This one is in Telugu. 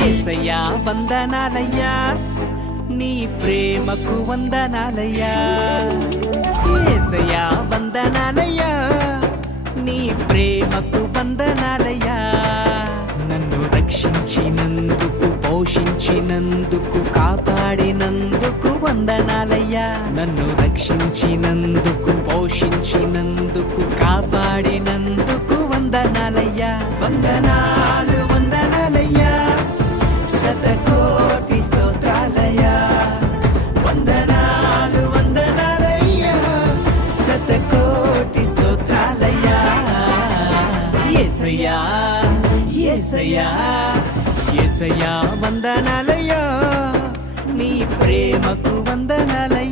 యేసయ్యా వందనాలయ్యా నీ ప్రేమకు వందనాలయ్యా యేసయ్యా వందనాలయ్యా నీ ప్రేమకు వందనాలయ్యా నన్ను రక్షించినందుకు పోషించినందుకు కాపాడినందుకు వందనాలయ్యా నన్ను రక్షించినందుకు పోషించినందుకు కాపాడినందుకు వందనాలయ్యా వందనాలు వందనాలయ్యా శతకోటి స్తోత్రాలయ్యా వందనాలు వందనాలయ్యా శతకోటి స్తోత్రాలయ్యా యేసయ్యా యేసయ్యా యేసయ్యా వందనాలయ్యా నీ ప్రేమకు వందనాలయ్యా